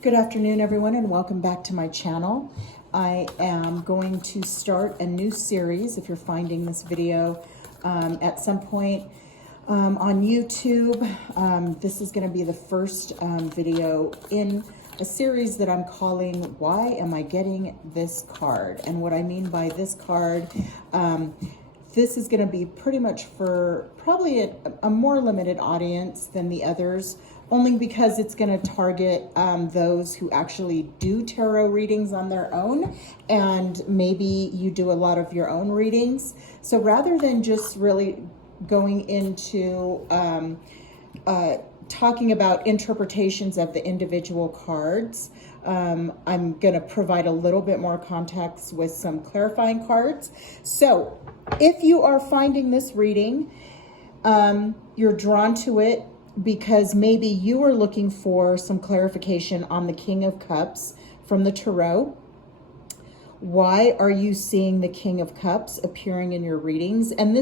Good afternoon, everyone, and welcome back to my channel. I am going to start a new series. If you're finding this video at some point on YouTube, this is going to be the first video in a series that I'm calling Why Am I Getting This Card? And what I mean by this card, this is going to be pretty much for probably a more limited audience than the others, only because it's going to target those who actually do tarot readings on their own, and maybe you do a lot of your own readings. So rather than just really going into talking about interpretations of the individual cards, I'm going to provide a little bit more context with some clarifying cards. So if you are finding this reading, you're drawn to it because maybe you are looking for some clarification on the King of Cups from the Tarot. Why are you seeing the King of Cups appearing in your readings? And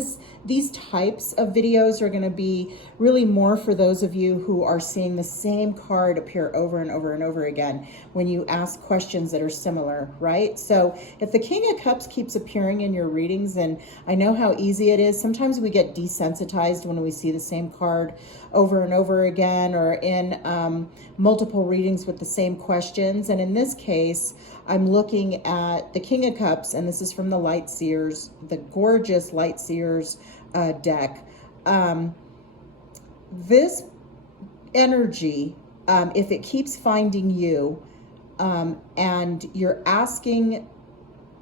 these types of videos are going to be really more for those of you who are seeing the same card appear over and over and over again when you ask questions that are similar, right? So if the King of Cups keeps appearing in your readings, and I know how easy it is, sometimes we get desensitized when we see the same card over and over again, or in multiple readings with the same questions. And in this case, I'm looking at the King of Cups, and this is from the Light Seers, the gorgeous Light Seers deck. This energy, if it keeps finding you, and you're asking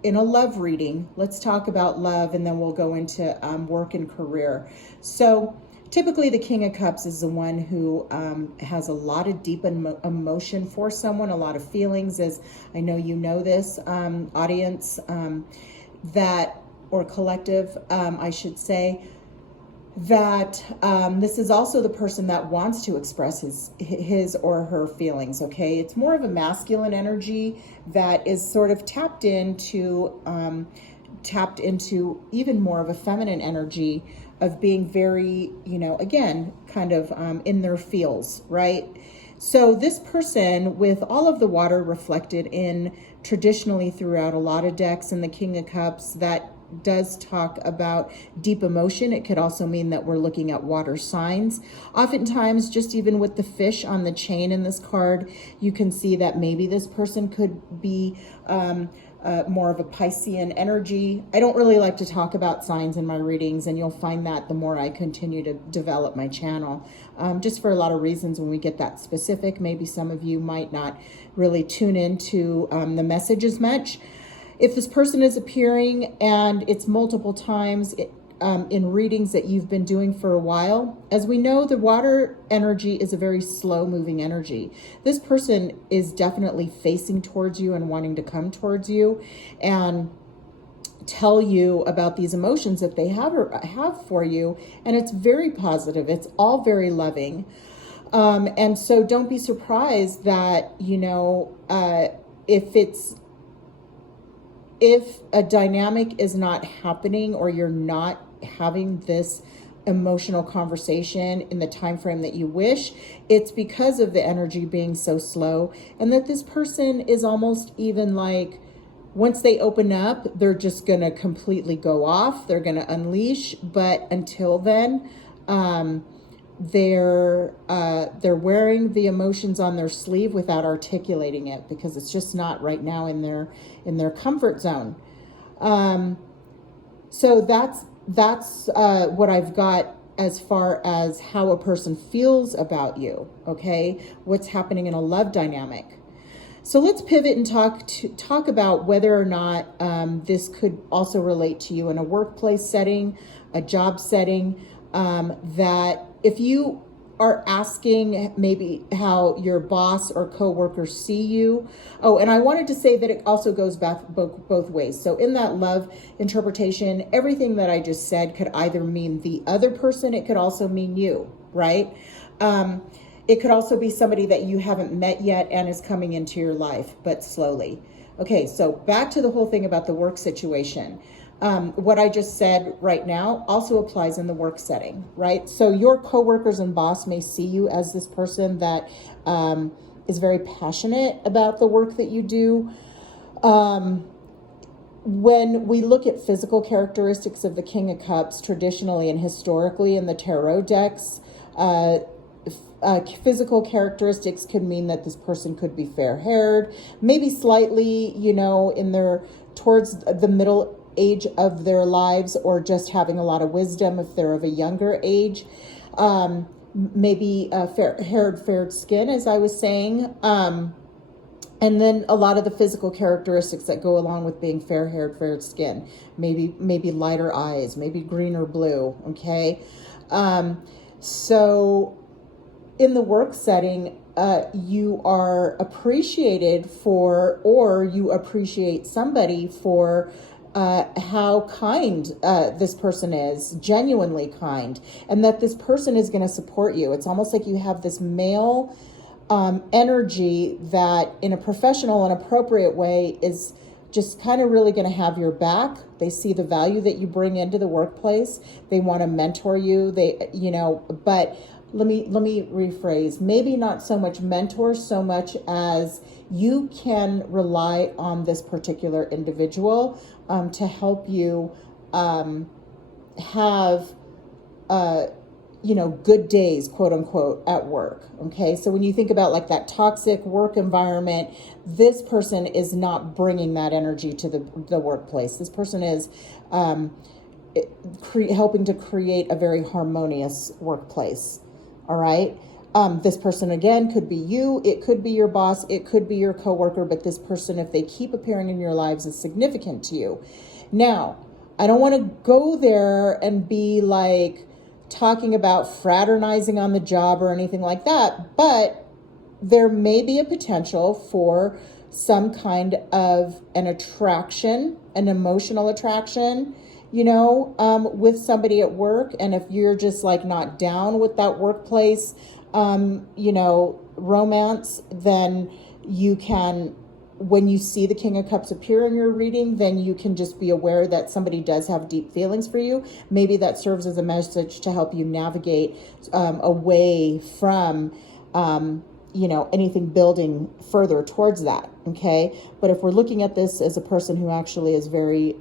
in a love reading, let's talk about love, and then we'll go into work and career. So typically the King of Cups is the one who has a lot of deep emotion for someone, a lot of feelings, as I know you know this, audience, that, or collective, I should say, that this is also the person that wants to express his or her feelings, okay? It's more of a masculine energy that is sort of tapped into even more of a feminine energy of being very, again, kind of in their feels, right? So this person, with all of the water reflected in traditionally throughout a lot of decks in the King of Cups, that does talk about deep emotion. It could also mean that we're looking at water signs. Oftentimes, just even with the fish on the chain in this card, you can see that maybe this person could be more of a Piscean energy. I don't really like to talk about signs in my readings, and you'll find that the more I continue to develop my channel, just for a lot of reasons. When we get that specific, maybe some of you might not really tune into the message as much. If this person is appearing and it's multiple times in readings that you've been doing for a while, as we know, the water energy is a very slow moving energy. This person is definitely facing towards you and wanting to come towards you and tell you about these emotions that they have for you. And it's very positive. It's all very loving. And so don't be surprised that, if a dynamic is not happening, or you're not having this emotional conversation in the time frame that you wish, it's because of the energy being so slow, and that this person is almost even like, once they open up, they're just going to completely go off. They're going to unleash. But until then, they're wearing the emotions on their sleeve without articulating it, because it's just not right now in their comfort zone. So that's what I've got as far as how a person feels about you, okay? What's happening in a love dynamic. So let's pivot and talk about whether or not this could also relate to you in a workplace setting, a job setting, that if you are asking maybe how your boss or coworkers see you. Oh, and I wanted to say that it also goes back both ways. So in that love interpretation, everything that I just said could either mean the other person, it could also mean you, right? It could also be somebody that you haven't met yet and is coming into your life, but slowly. Okay, so back to the whole thing about the work situation. What I just said right now also applies in the work setting, right? So your coworkers and boss may see you as this person that is very passionate about the work that you do. When we look at physical characteristics of the King of Cups, traditionally and historically in the tarot decks, physical characteristics could mean that this person could be fair-haired, maybe slightly, in their towards the middle age of their lives, or just having a lot of wisdom if they're of a younger age. Maybe fair skin, as I was saying. And then a lot of the physical characteristics that go along with being fair-haired, fair skin, maybe lighter eyes, maybe green or blue. Okay. So in the work setting, you are appreciated for, or you appreciate somebody for how kind this person is, genuinely kind, and that this person is going to support you. It's almost like you have this male energy that in a professional and appropriate way is just kind of really going to have your back. They see the value that you bring into the workplace. They want to mentor you. But let me rephrase, maybe not so much mentor, so much as you can rely on this particular individual to help you have good days, quote unquote, at work. Okay. So when you think about like that toxic work environment, this person is not bringing that energy to the workplace. This person is helping to create a very harmonious workplace. All right. This person, again, could be you. It could be your boss. It could be your coworker. But this person, if they keep appearing in your lives, is significant to you. Now, I don't want to go there and be like talking about fraternizing on the job or anything like that, but there may be a potential for some kind of an attraction, an emotional attraction, with somebody at work. And if you're just like not down with that workplace, romance, then you can, when you see the King of Cups appear in your reading, then you can just be aware that somebody does have deep feelings for you. Maybe that serves as a message to help you navigate away from, anything building further towards that. Okay. But if we're looking at this as a person who actually is very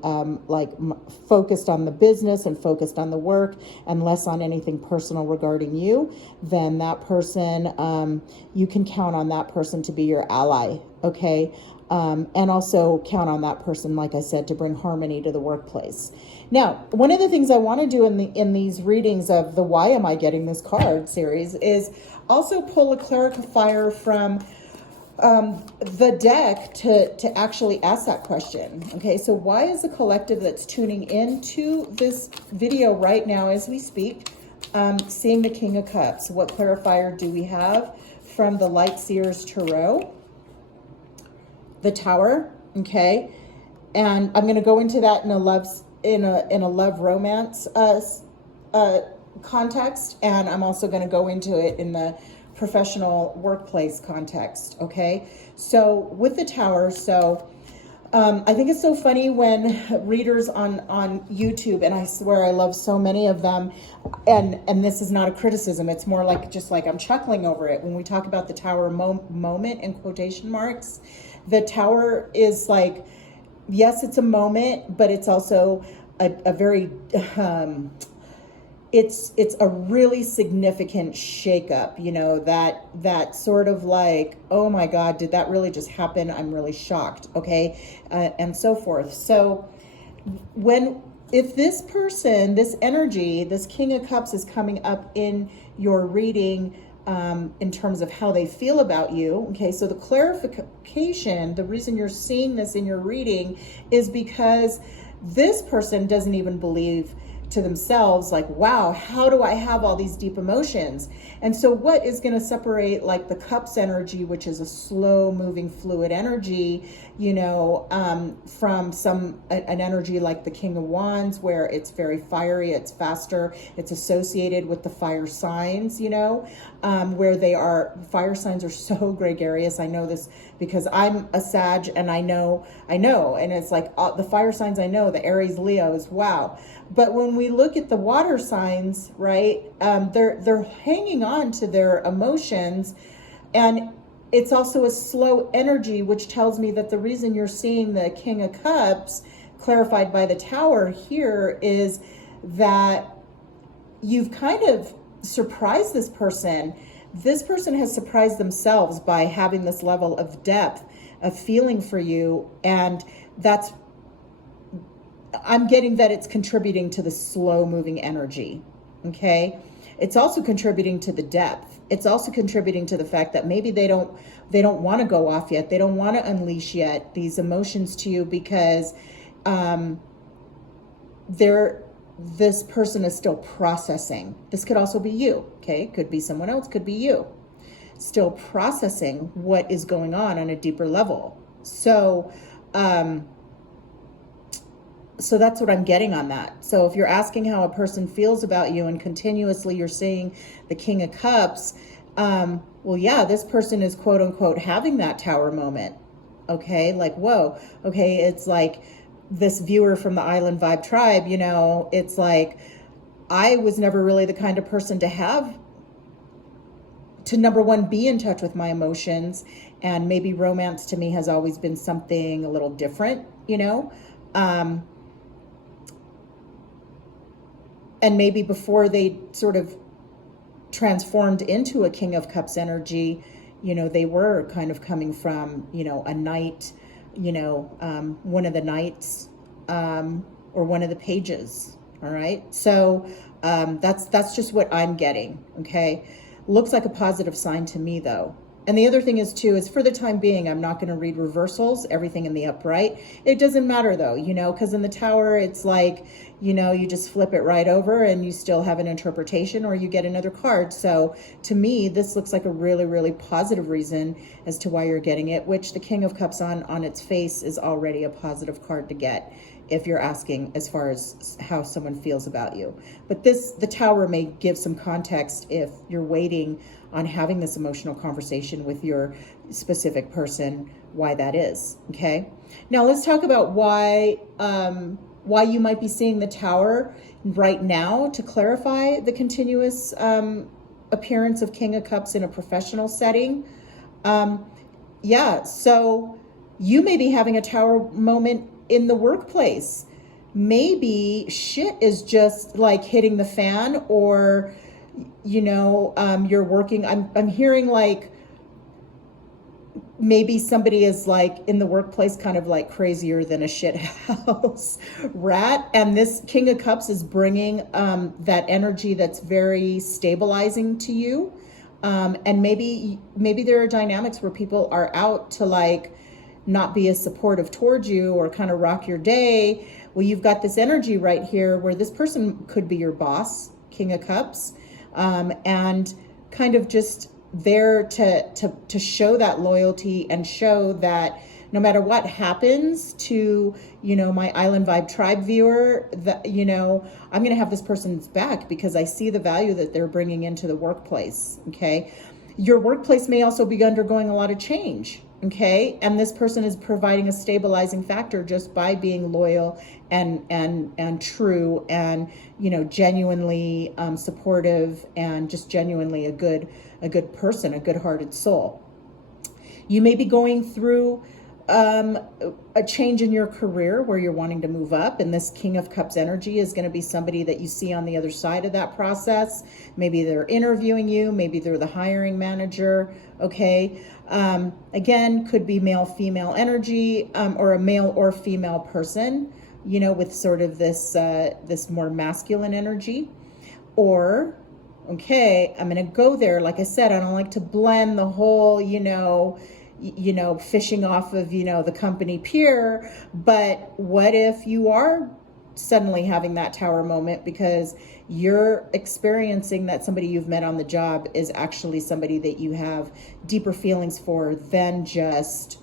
focused on the business and focused on the work and less on anything personal regarding you, then that person, you can count on that person to be your ally. Okay. And also count on that person, like I said, to bring harmony to the workplace. Now, one of the things I want to do in these readings of the Why Am I Getting This Card series is also pull a clarifier from the deck to actually ask that question. Okay, so why is the collective that's tuning into this video right now as we speak seeing the King of Cups? What clarifier do we have from the Light Seers Tarot? The Tower. Okay, and I'm going to go into that in a love romance context, and I'm also going to go into it in the professional workplace context. Okay, so with the Tower, I think it's so funny when readers on YouTube, and I swear I love so many of them, and this is not a criticism, it's more like just like I'm chuckling over it. When we talk about the Tower moment in quotation marks, the Tower is like, yes, it's a moment, but it's also a very it's a really significant shakeup, that sort of like, oh my God, did that really just happen? I'm really shocked. Okay. And so forth. So if this person, this energy, this King of Cups is coming up in your reading, in terms of how they feel about you. Okay. So the clarification, the reason you're seeing this in your reading is because this person doesn't even believe to themselves, like, wow, how do I have all these deep emotions? And so what is going to separate like the Cups energy, which is a slow moving fluid energy, from an energy like the King of Wands, where it's very fiery, it's faster, it's associated with the fire signs, where they are, fire signs are so gregarious. I know this because I'm a Sag, and I know, and it's like the fire signs I know, the Aries, Leos, wow. But when we look at the water signs, right, they're hanging on to their emotions, and it's also a slow energy, which tells me that the reason you're seeing the King of Cups clarified by the Tower here is that you've kind of surprised this person. This person has surprised themselves by having this level of depth of feeling for you. And I'm getting that it's contributing to the slow moving energy. Okay. It's also contributing to the depth. It's also contributing to the fact that maybe they don't want to go off yet. They don't want to unleash yet these emotions to you because this person is still processing. This could also be you. Okay. Could be someone else, could be you. Still processing what is going on a deeper level. So that's what I'm getting on that. So if you're asking how a person feels about you and continuously you're seeing the King of Cups, well, yeah, this person is quote unquote having that Tower moment. Okay. Like, whoa. Okay. It's like this viewer from the Island Vibe Tribe, it's like, I was never really the kind of person to number one, be in touch with my emotions. And maybe romance to me has always been something a little different, and maybe before they sort of transformed into a King of Cups energy, they were kind of coming from, a knight, one of the knights, or one of the pages. All right. So, that's just what I'm getting. Okay. Looks like a positive sign to me though. And the other thing is too, is for the time being, I'm not going to read reversals, everything in the upright. It doesn't matter though, because in the Tower, it's like, you just flip it right over and you still have an interpretation or you get another card. So to me, this looks like a really, really positive reason as to why you're getting it, which the King of Cups on its face is already a positive card to get if you're asking as far as how someone feels about you. But the Tower may give some context if you're waiting on having this emotional conversation with your specific person, why that is. Okay. Now let's talk about why you might be seeing the Tower right now to clarify the continuous appearance of King of Cups in a professional setting. So you may be having a Tower moment in the workplace. Maybe shit is just like hitting the fan, or you're working. I'm hearing like maybe somebody is like in the workplace kind of like crazier than a shit house rat. And this King of Cups is bringing that energy that's very stabilizing to you. And maybe there are dynamics where people are out to like not be as supportive towards you or kind of rock your day. Well, you've got this energy right here where this person could be your boss, King of Cups, and kind of just there to show that loyalty and show that no matter what happens to, my Island Vibe Tribe viewer, that, I'm going to have this person's back because I see the value that they're bringing into the workplace. Okay. Your workplace may also be undergoing a lot of change. Okay. And this person is providing a stabilizing factor just by being loyal and true and, genuinely supportive and just genuinely a good person, a good-hearted soul. You may be going through a change in your career where you're wanting to move up, and this King of Cups energy is going to be somebody that you see on the other side of that process. Maybe they're interviewing you, maybe they're the hiring manager. Okay. Again, could be male, female energy, or a male or female person, with sort of this more masculine energy. Or, okay, I'm going to go there. Like I said, I don't like to blend the whole, fishing off of, the company pier. But what if you are suddenly having that Tower moment because you're experiencing that somebody you've met on the job is actually somebody that you have deeper feelings for than just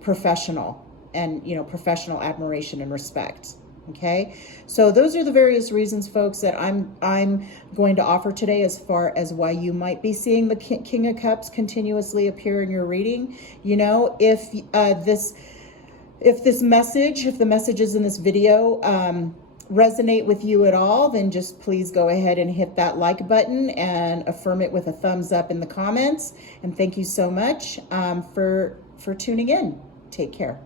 professional and, professional admiration and respect. Okay. So those are the various reasons, folks, that I'm going to offer today as far as why you might be seeing the King of Cups continuously appear in your reading. If the messages in this video resonate with you at all, then just please go ahead and hit that like button and affirm it with a thumbs up in the comments. And thank you so much for tuning in. Take care.